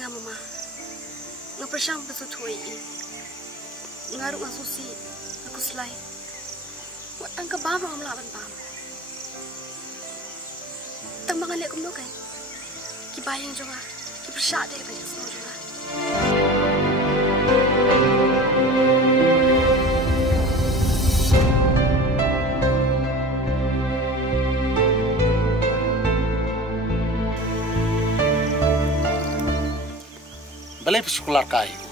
nga mama. Nga persyang besutui i. Ngaruk nga susi aku selai. Wat ang kabam ang melaban bam. Tang mga liat kumno kay. Kibayang jonga. Kipersyak dia kaya semua jonga. Balai sekolah kayu,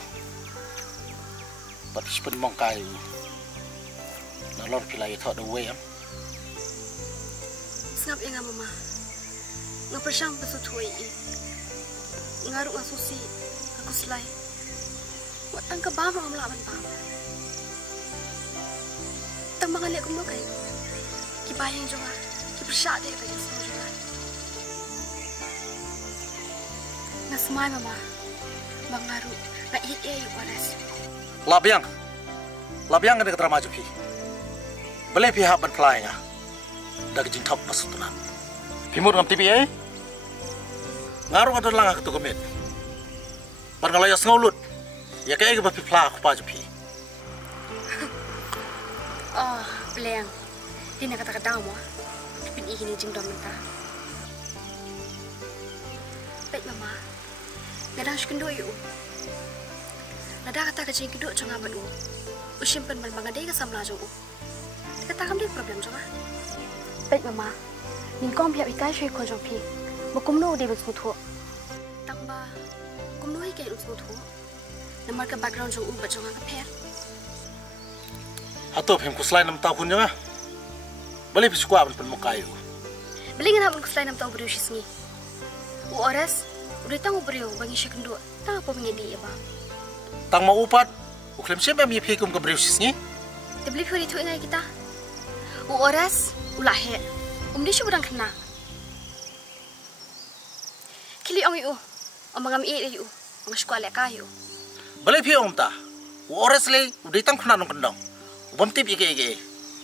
tapi sepenuh kayu, nalor pilai thot away am. Sengap yang mama, ngapersang besutui i, ngaruk ngasusi aku selai, wat angka bam ang melaban bam. Tang mga liat kumno kay, kibayang jonga, kipersyak dia kaya semua jonga. Ngasmai mama. Bangaru, nak yuk panas. Labiang ada keteramah jupi. Boleh pihak berpelai ya, dah kejing top pasutunan. Pimur ngam tipi ngaruh ada langah ketu komit. Parngalaya sengulut, ya kayak gak berpelai aku pa jupi. Oh, beliang, dia nak kata-kata mo, pin ini jeng dom minta. Baik mama. Nadang shkendo yu. Nada kata kecing kedua jangan badu. Usimpan malbangan dia kesamla jo. Kata kamu dia problem jangan. Baik mama. Ningkom pihak ikai shui konjong pi. Bukumno dia bersuatu. Tangba. Kumno ikai bersuatu. Namar ke background jo ubat jangan keper. Atau pihak kuslai 6 tahun jangan. Boleh pisukwa pun mukayu. Beli ngana pun kuslai 6 tahun berusis ni. Uores. Udah tahu beriu bagi syekendua, tak apa mengedi ya bang. Tang mau upat, uklem siapa yang pikum ke beriu sisnya? Tebeli hari itu ingat kita. Uores, ulahe, dia cuba kena. Kili orang itu, orang ngami itu, orang sekolah kayu. Boleh pi om ta, uores le, udah tang kena nong kendong, ubam tip ike,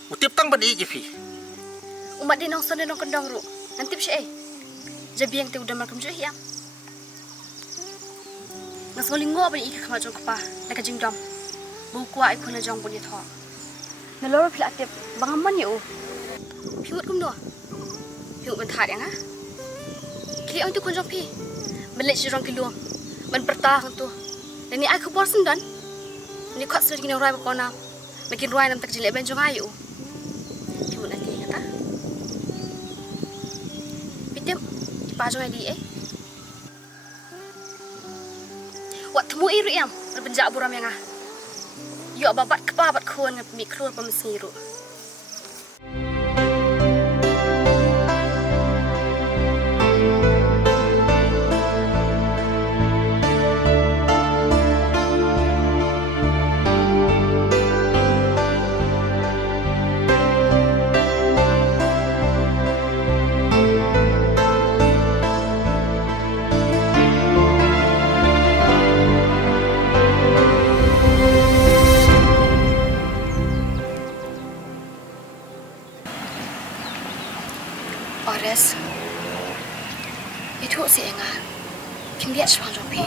utip tang bani ike pi. Umat di nong sana nong kendong ru, nanti bisa jadi yang udah makan juga ya. Ngasoling ngua bani ika kama jong kapa, leka jingdom. Bukwa ikut na jong bunyi thok. Nalor pila tip bang aman ya u. Piut kum do. Piut bentar ya nga. Kili ang tu kun jong pi. Melet si jong kilo. Men pertah tu. Dan ni aku porsen dan. Ni kuat sering kena urai bakona. Makin urai nam tak jelek ben jong ayu. Piut nanti kata. Pitem pa jong adi Wat temu iru yang berbenjak buram yang Yuk babat kebabat kuan ngap mikro pemesiru. Ores, itu si enggak, pinggiat sepang jopi.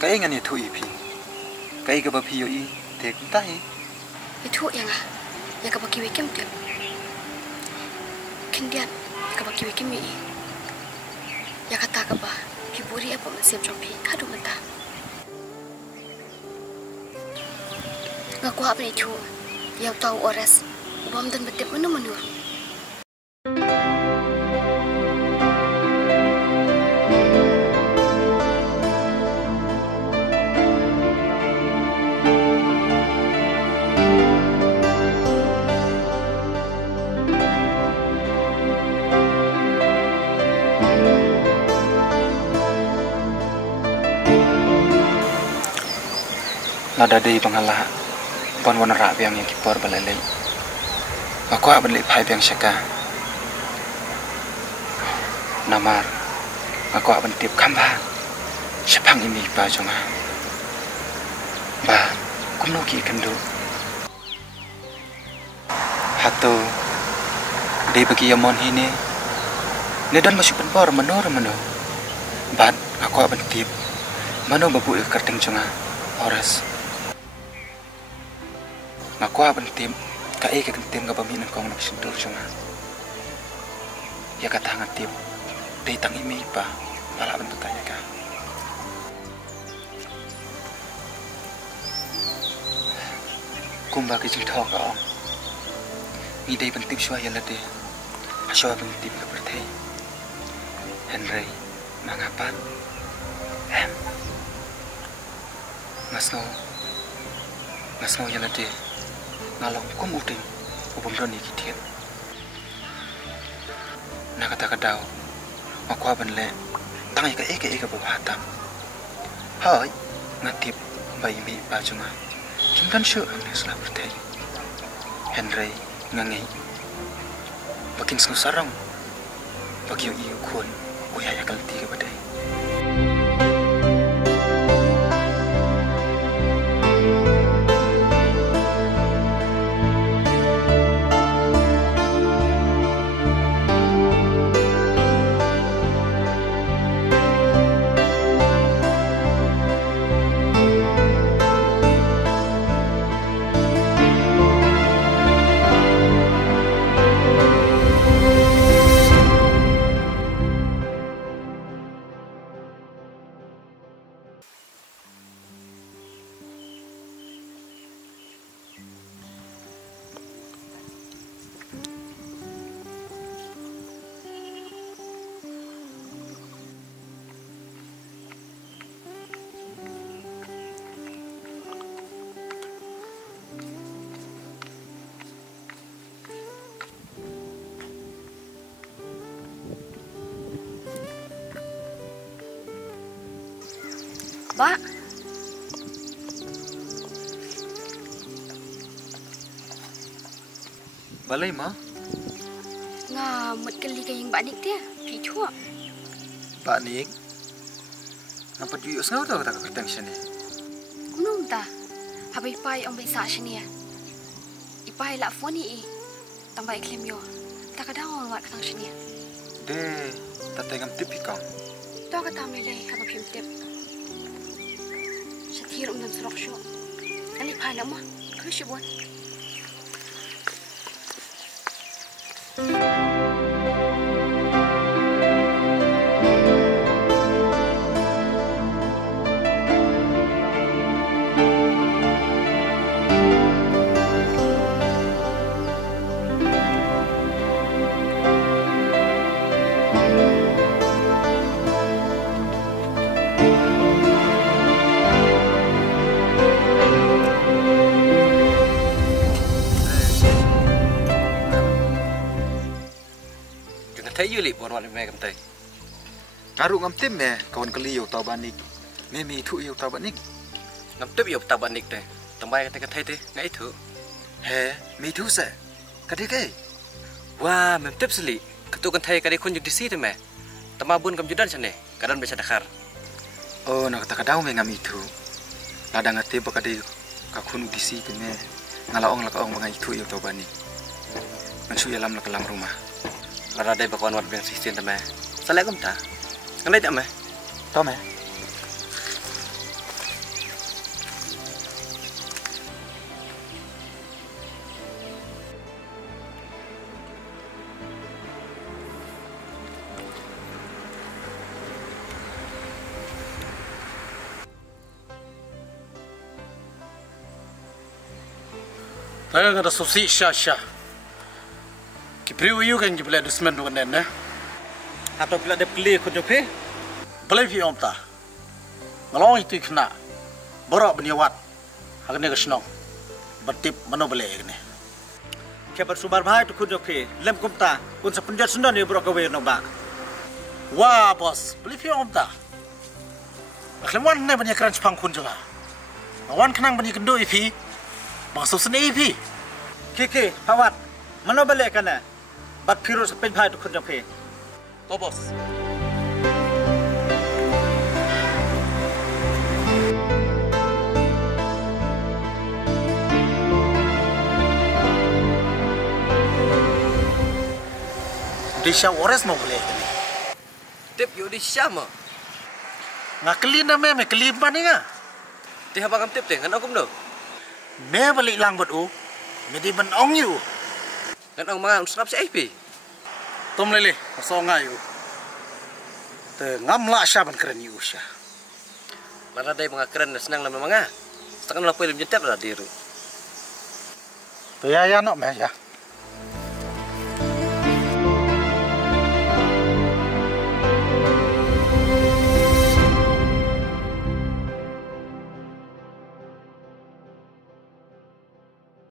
Kaya nga itu ipi, kaya ka ba piyo i, tekun tahi. Itu yang kabaki wikim klip. Kindiat, kabaki wikim i. Ya kata kaba, piburi apa masih jopi, kadu mentah. Ngaku apa itu, ya tahu ores, bom dan betip menur. Nada day pangalah, pon wana rak yang kipor balalay. Aku ak balik pai yang syaka. Namar, aku ak bentip kamba. Sepang ini ba jonga. Ba, kumno ki kendo. Hato, day bagi yamon hini. Nedan masuk penpor menor. Bat, Aku akan tip. Mana babu kerting cunga oras. Aku akan tip. Kai ke kentim ka paminan kong nagsundur cunga. Ya kata ngatip. Day tang imi pa. Pala akan tutanya ka. Kumba ke cerita ka om. Ni day pentip suaya lade. Aswa pentip ka bertay. Henry mangapat. Ngasno ya lade. Ngalong kum uding ubung roni kitian. Na kata kadau. Aku aban le. Tangai ka eke babahatam. Hai ngatip bayi mi pa cunga. Cumtan syuk ang nesla bertay. Henry ngangai. Bakin snu sarang. Bagi yung iyo kun. Uyaya kalti ka badai. Ba. Balai ma? Ngamut kali kayang banik dia. Pichua. Pak Nik. Ngapa diuk sengau tau kata kertang sini? Kunum ta. Habai pai om bai sa sini ya. Ipai la foni tambah iklem yo. Tak ada orang wat ketang sini. De, tatengam tip ikang. Tu kata melai haba pim tip. Satir dan serok syok. Ani pai lama. Kau syubuan. Thấy dữ liệu bọn mẹ cầm tay. Ngaru ngam tim me kawan kali yo tau banik. Memi thu yo tau banik. Ngắm tiếp yêu tao bạn nịch này. Tầm bay cái thấy thế ngay thử. He, mi thu se. Kadi ke? Wah, mem tiếp xử lý. Cái tôi cần thấy cái đấy không được đi thế mẹ. Tầm ba buôn cầm judan sana. Kadang bisa dakar. Oh, nak kata kadau me ngam itu. Ladang ate bakadi ka khunu disi ke me. Ngalaong la kaong bangai thu yo tau banik. Mansu yalam la kalam rumah. Lara day bakawan wat bang sistem tama. Salai kum ta. Ngalai tak meh? Tau me. Saya ada susi syah. Kipriu yu kan jibla dusman dengan nene. Atau bila ada beli aku jope? Beli fi om ta. Ngalong itu kena. Borok beniawat. Agne kesnong. Bertip mano beli ini. Kebat subar bahai tu aku jope. Lem kumta. Kun sepenjat sundan ni borok kawe nombak. Wah bos, beli fi om ta. Akleman ne banyak keran Jepang kun juga. Awan kenang banyak kendo ipi. Maksud seni ipi. Kiki, Pawat. Mana balik kana? Bat piru sepen bahai tu aku jope. Oh bos. Di Syam ores mau beli ini. Tip yo di Syam. Ngakelin na me kelimpan ni nga. Ti habang tip te ngan akum do. Me balik lang bot u. Me di ban ong yu. Ngan ang mga usrap si IP. Tom lele, so nga yu. Te ngam la sya ban keren yu sya. Lara day mga keren na senang na mga. Setakan la pwede menyetab la diru. Te ya no me ya.